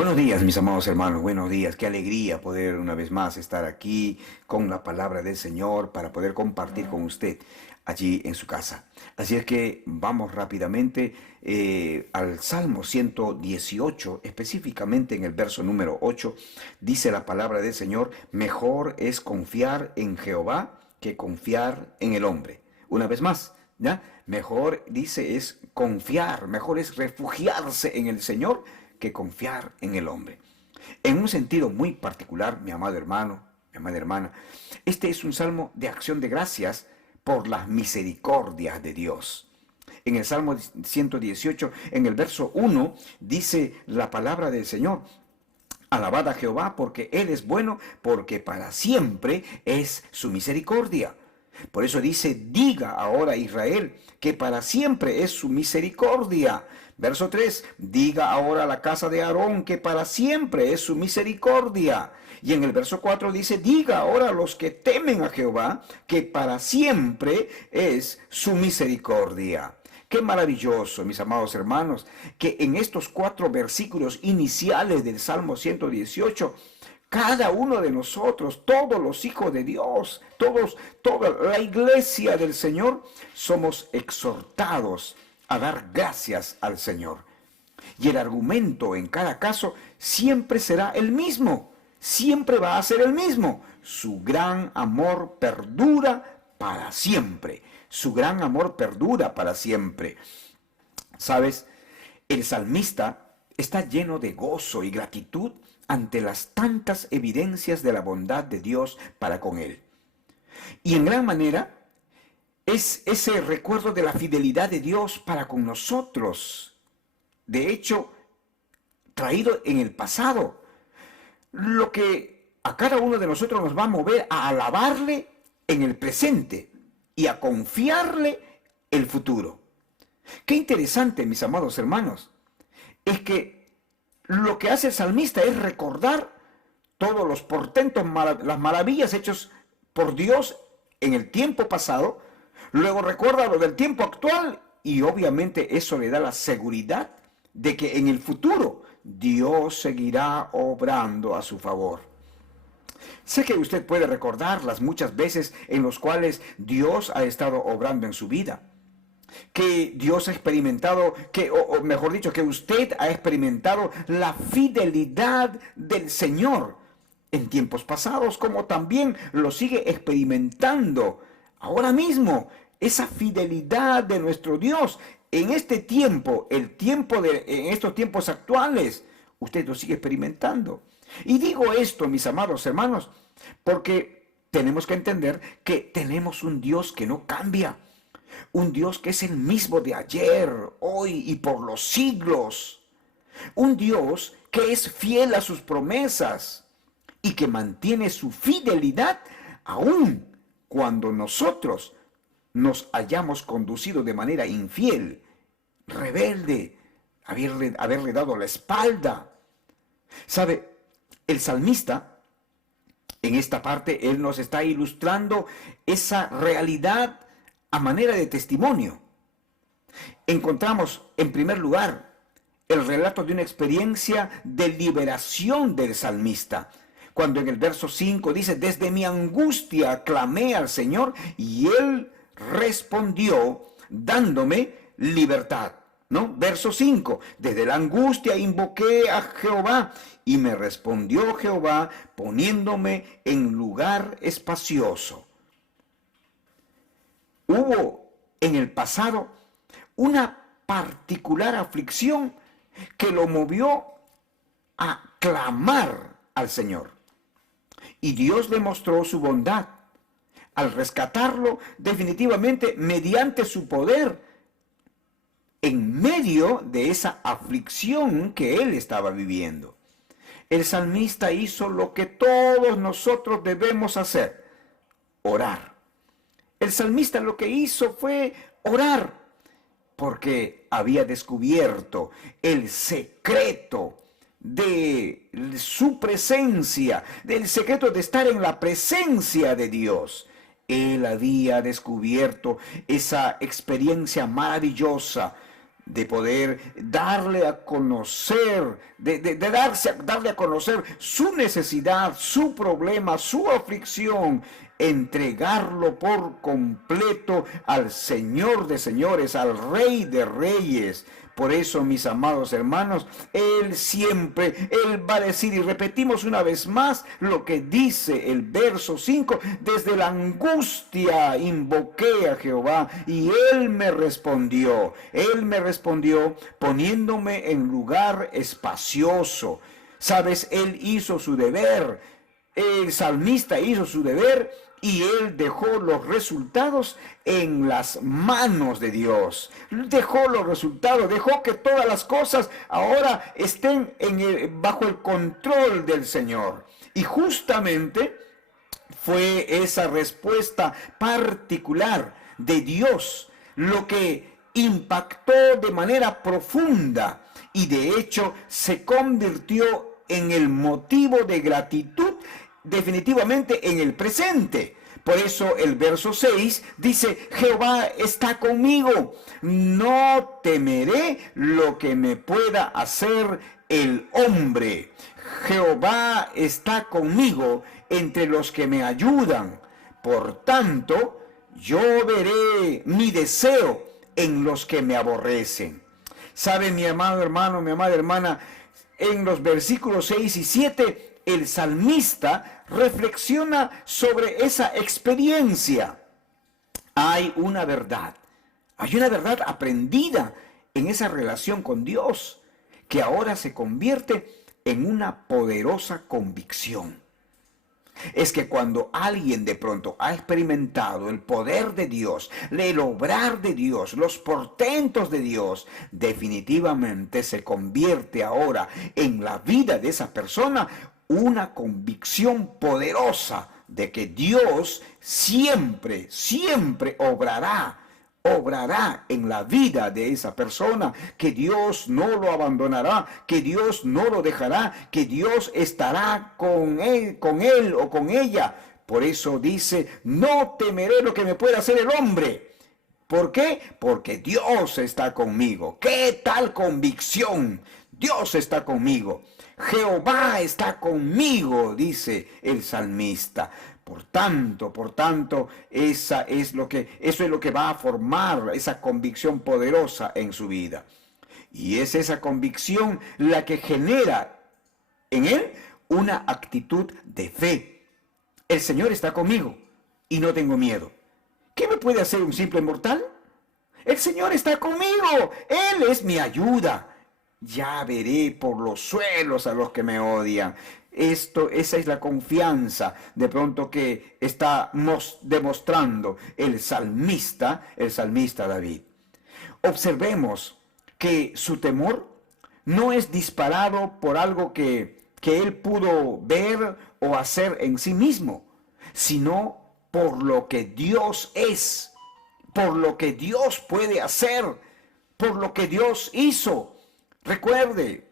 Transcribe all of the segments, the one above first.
Buenos días, mis amados hermanos, buenos días. Qué alegría poder una vez más estar aquí con la palabra del Señor para poder compartir con usted allí en su casa. Así es que vamos rápidamente al Salmo 118, específicamente en el verso número 8, dice la palabra del Señor: mejor es confiar en Jehová que confiar en el hombre. Una vez más, ¿ya? Mejor, dice, es confiar, mejor es refugiarse en el Señor que confiar en el hombre. En un sentido muy particular, mi amado hermano, mi amada hermana, este es un salmo de acción de gracias por las misericordias de Dios. En el Salmo 118, en el verso 1, dice la palabra del Señor: alabad a Jehová porque Él es bueno, porque para siempre es su misericordia. Por eso dice: diga ahora Israel que para siempre es su misericordia. Verso 3, diga ahora a la casa de Aarón que para siempre es su misericordia. Y en el verso 4 dice: diga ahora a los que temen a Jehová que para siempre es su misericordia. Qué maravilloso, mis amados hermanos, que en estos 4 versículos iniciales del Salmo 118, cada uno de nosotros, todos los hijos de Dios, toda la iglesia del Señor, somos exhortados a dar gracias al Señor. Y el argumento en cada caso siempre será el mismo, siempre va a ser el mismo. Su gran amor perdura para siempre. Su gran amor perdura para siempre. ¿Sabes? El salmista está lleno de gozo y gratitud ante las tantas evidencias de la bondad de Dios para con él. Y en gran manera es ese recuerdo de la fidelidad de Dios para con nosotros. De hecho, traído en el pasado, lo que a cada uno de nosotros nos va a mover a alabarle en el presente y a confiarle el futuro. Qué interesante, mis amados hermanos, es que lo que hace el salmista es recordar todos los portentos, las maravillas hechos por Dios en el tiempo pasado, luego recuerda lo del tiempo actual y obviamente eso le da la seguridad de que en el futuro Dios seguirá obrando a su favor. Sé que usted puede recordar las muchas veces en las cuales Dios ha estado obrando en su vida, que Dios ha experimentado, o mejor dicho, que usted ha experimentado la fidelidad del Señor en tiempos pasados, como también lo sigue experimentando ahora mismo, esa fidelidad de nuestro Dios en este tiempo, en estos tiempos actuales, usted lo sigue experimentando. Y digo esto, mis amados hermanos, porque tenemos que entender que tenemos un Dios que no cambia. Un Dios que es el mismo de ayer, hoy y por los siglos. Un Dios que es fiel a sus promesas y que mantiene su fidelidad aún cuando nosotros nos hayamos conducido de manera infiel, rebelde, haberle dado la espalda. ¿Sabe? El salmista, en esta parte, él nos está ilustrando esa realidad a manera de testimonio. Encontramos, en primer lugar, el relato de una experiencia de liberación del salmista, cuando en el verso 5 dice: desde mi angustia clamé al Señor y Él respondió dándome libertad. ¿No? Verso 5, desde la angustia invoqué a Jehová y me respondió Jehová poniéndome en lugar espacioso. Hubo en el pasado una particular aflicción que lo movió a clamar al Señor. Y Dios le mostró su bondad al rescatarlo definitivamente mediante su poder en medio de esa aflicción que él estaba viviendo. El salmista hizo lo que todos nosotros debemos hacer: orar. El salmista lo que hizo fue orar, porque había descubierto el secreto de su presencia, del secreto de estar en la presencia de Dios. Él había descubierto esa experiencia maravillosa de poder darle a conocer, darle a conocer su necesidad, su problema, su aflicción, entregarlo por completo al Señor de señores, al Rey de reyes. Por eso, mis amados hermanos, Él va a decir, y repetimos una vez más lo que dice el verso 5, desde la angustia invoqué a Jehová y Él me respondió poniéndome en lugar espacioso. Sabes, Él hizo su deber, el salmista hizo su deber y él dejó los resultados en las manos de Dios. Dejó los resultados, dejó que todas las cosas ahora estén bajo el control del Señor. Y justamente fue esa respuesta particular de Dios lo que impactó de manera profunda y de hecho se convirtió en el motivo de gratitud definitivamente en el presente. Por eso el verso 6 dice, Jehová está conmigo, no temeré lo que me pueda hacer el hombre. Jehová está conmigo entre los que me ayudan. Por tanto, yo veré mi deseo en los que me aborrecen. ¿Sabe, mi amado hermano, mi amada hermana? En los versículos 6 y 7, el salmista reflexiona sobre esa experiencia. Hay una verdad aprendida en esa relación con Dios, que ahora se convierte en una poderosa convicción. Es que cuando alguien de pronto ha experimentado el poder de Dios, el obrar de Dios, los portentos de Dios, definitivamente se convierte ahora en la vida de esa persona una convicción poderosa de que Dios siempre obrará en la vida de esa persona, que Dios no lo abandonará, que Dios no lo dejará, que Dios estará con él o con ella. Por eso dice, no temeré lo que me pueda hacer el hombre. ¿Por qué? Porque Dios está conmigo. ¿Qué tal convicción? Dios está conmigo. Jehová está conmigo, dice el salmista. Por tanto, eso es lo que va a formar esa convicción poderosa en su vida. Y es esa convicción la que genera en él una actitud de fe. El Señor está conmigo y no tengo miedo. ¿Qué me puede hacer un simple mortal? El Señor está conmigo, Él es mi ayuda. Ya veré por los suelos a los que me odian. Esa es la confianza de pronto que está demostrando el salmista David. Observemos que su temor no es disparado por algo que él pudo ver o hacer en sí mismo, sino por lo que Dios es, por lo que Dios puede hacer, por lo que Dios hizo. Recuerde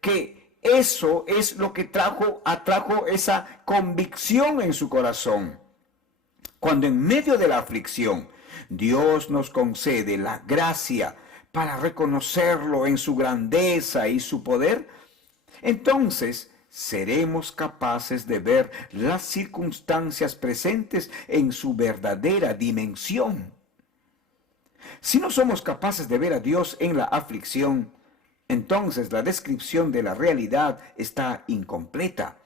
que eso es lo que atrajo esa convicción en su corazón. Cuando en medio de la aflicción Dios nos concede la gracia para reconocerlo en su grandeza y su poder, entonces seremos capaces de ver las circunstancias presentes en su verdadera dimensión. Si no somos capaces de ver a Dios en la aflicción, entonces la descripción de la realidad está incompleta.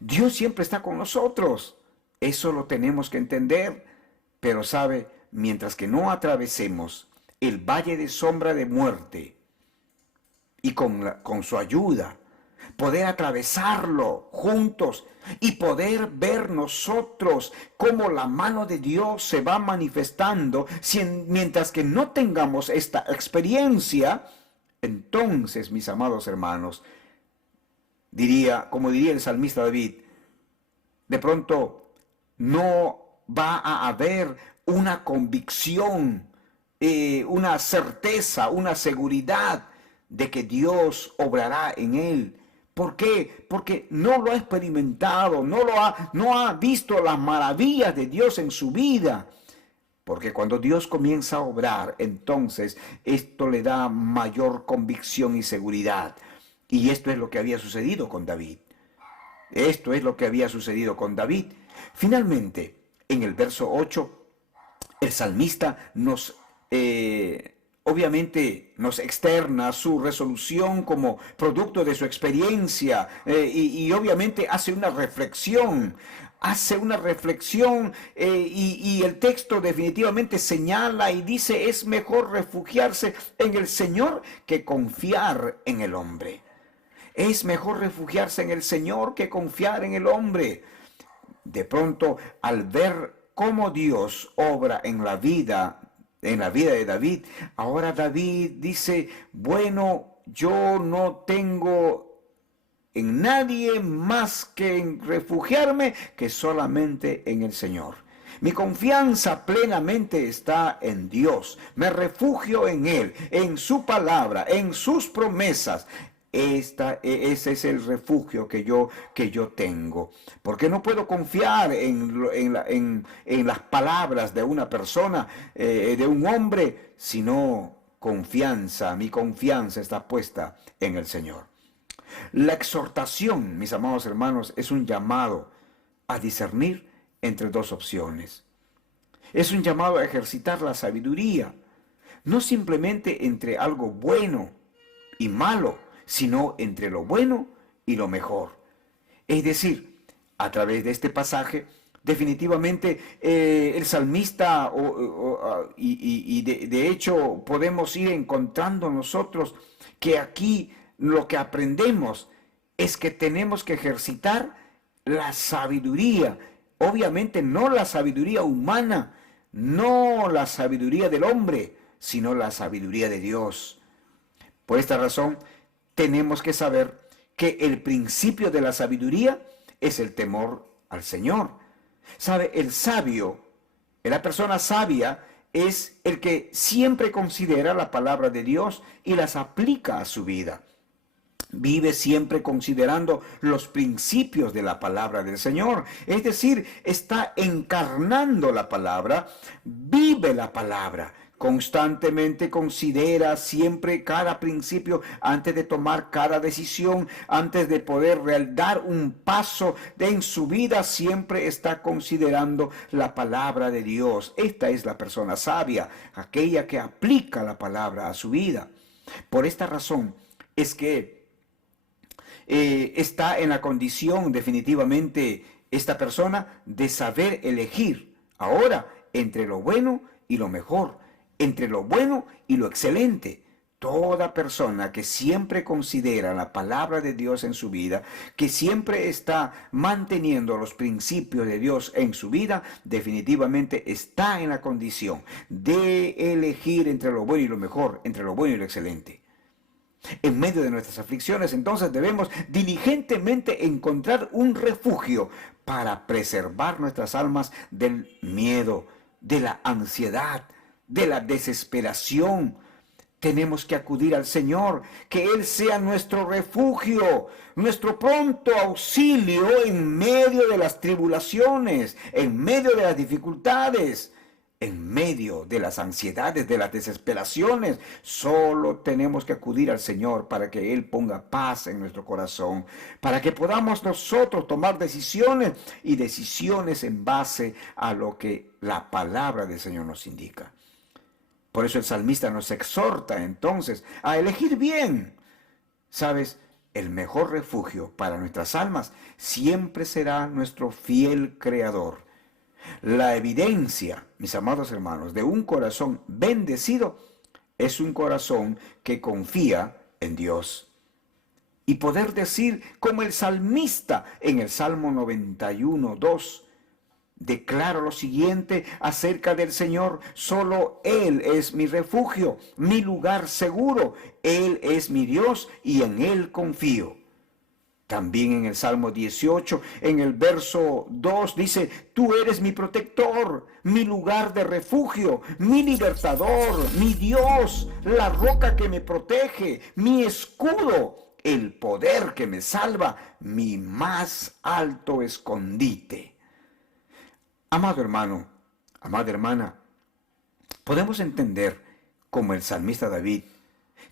Dios siempre está con nosotros. Eso lo tenemos que entender. Pero sabe, mientras que no atravesemos el valle de sombra de muerte y con su ayuda, poder atravesarlo juntos y poder ver nosotros cómo la mano de Dios se va manifestando, mientras que no tengamos esta experiencia, entonces, mis amados hermanos, como diría el salmista David, de pronto no va a haber una convicción, una certeza, una seguridad de que Dios obrará en él. ¿Por qué? Porque no lo ha experimentado, no ha visto las maravillas de Dios en su vida. Porque cuando Dios comienza a obrar, entonces esto le da mayor convicción y seguridad. Y esto es lo que había sucedido con David. Esto es lo que había sucedido con David. Finalmente, en el verso 8, el salmista obviamente nos externa su resolución como producto de su experiencia y obviamente hace una reflexión y el texto definitivamente señala y dice: es mejor refugiarse en el Señor que confiar en el hombre. Es mejor refugiarse en el Señor que confiar en el hombre. De pronto, al ver cómo Dios obra en la vida de David, ahora David dice: bueno, yo no tengo en nadie más que en refugiarme que solamente en el Señor. Mi confianza plenamente está en Dios. Me refugio en Él, en su palabra, en sus promesas. Ese es el refugio que yo tengo. Porque no puedo confiar en las palabras de una persona, de un hombre, sino mi confianza está puesta en el Señor. La exhortación, mis amados hermanos, es un llamado a discernir entre dos opciones. Es un llamado a ejercitar la sabiduría, no simplemente entre algo bueno y malo, sino entre lo bueno y lo mejor. Es decir, a través de este pasaje, definitivamente el salmista, de hecho podemos ir encontrando nosotros que aquí lo que aprendemos es que tenemos que ejercitar la sabiduría. Obviamente no la sabiduría humana, no la sabiduría del hombre, sino la sabiduría de Dios. Por esta razón, tenemos que saber que el principio de la sabiduría es el temor al Señor. ¿Sabe? El sabio, la persona sabia, es el que siempre considera la palabra de Dios y las aplica a su vida. Vive siempre considerando los principios de la palabra del Señor. Es decir, está encarnando la palabra, vive la palabra. Constantemente considera siempre cada principio antes de tomar cada decisión, antes de poder dar un paso en su vida, siempre está considerando la palabra de Dios. Esta es la persona sabia, aquella que aplica la palabra a su vida. Por esta razón es que está en la condición definitivamente esta persona de saber elegir ahora entre lo bueno y lo mejor, entre lo bueno y lo excelente. Toda persona que siempre considera la palabra de Dios en su vida, que siempre está manteniendo los principios de Dios en su vida, definitivamente está en la condición de elegir entre lo bueno y lo mejor, entre lo bueno y lo excelente. En medio de nuestras aflicciones, entonces debemos diligentemente encontrar un refugio para preservar nuestras almas del miedo, de la ansiedad, de la desesperación. Tenemos que acudir al Señor, que Él sea nuestro refugio, nuestro pronto auxilio en medio de las tribulaciones, en medio de las dificultades, en medio de las ansiedades, de las desesperaciones. Solo tenemos que acudir al Señor para que Él ponga paz en nuestro corazón, para que podamos nosotros tomar decisiones y decisiones en base a lo que la palabra del Señor nos indica. Por eso el salmista nos exhorta entonces a elegir bien. ¿Sabes? El mejor refugio para nuestras almas siempre será nuestro fiel Creador. La evidencia, mis amados hermanos, de un corazón bendecido es un corazón que confía en Dios. Y poder decir como el salmista en el Salmo 91:2, declaro lo siguiente acerca del Señor: solo Él es mi refugio, mi lugar seguro. Él es mi Dios y en Él confío. También en el Salmo 18, en el verso 2, dice: tú eres mi protector, mi lugar de refugio, mi libertador, mi Dios, la roca que me protege, mi escudo, el poder que me salva, mi más alto escondite. Amado hermano, amada hermana, Podemos entender, como el salmista David,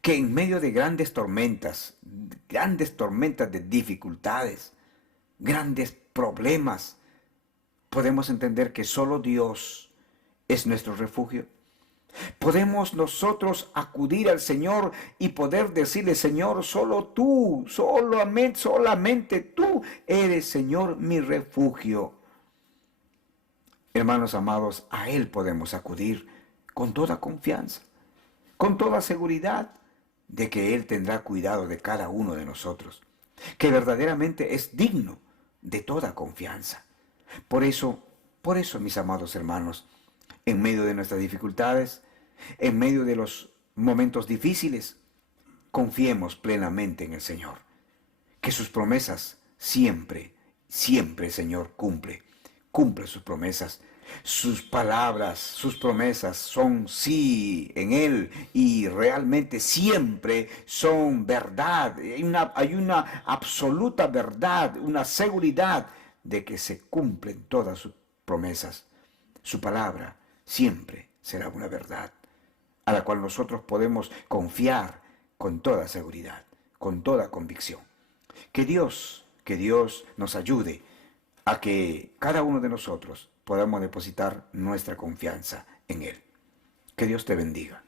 que en medio de grandes tormentas de dificultades, grandes problemas, podemos entender que solo Dios es nuestro refugio. Podemos nosotros acudir al Señor y poder decirle, Señor, solo tú, solamente tú eres, Señor, mi refugio. Hermanos amados, a Él podemos acudir con toda confianza, con toda seguridad de que Él tendrá cuidado de cada uno de nosotros, que verdaderamente es digno de toda confianza. Por eso, mis amados hermanos, en medio de nuestras dificultades, en medio de los momentos difíciles, confiemos plenamente en el Señor, que sus promesas siempre, siempre, Señor, cumple sus promesas. Sus palabras, sus promesas son sí en Él y realmente siempre son verdad. Hay una absoluta verdad, una seguridad de que se cumplen todas sus promesas. Su palabra siempre será una verdad a la cual nosotros podemos confiar con toda seguridad, con toda convicción. Que Dios nos ayude a que cada uno de nosotros podamos depositar nuestra confianza en Él. Que Dios te bendiga.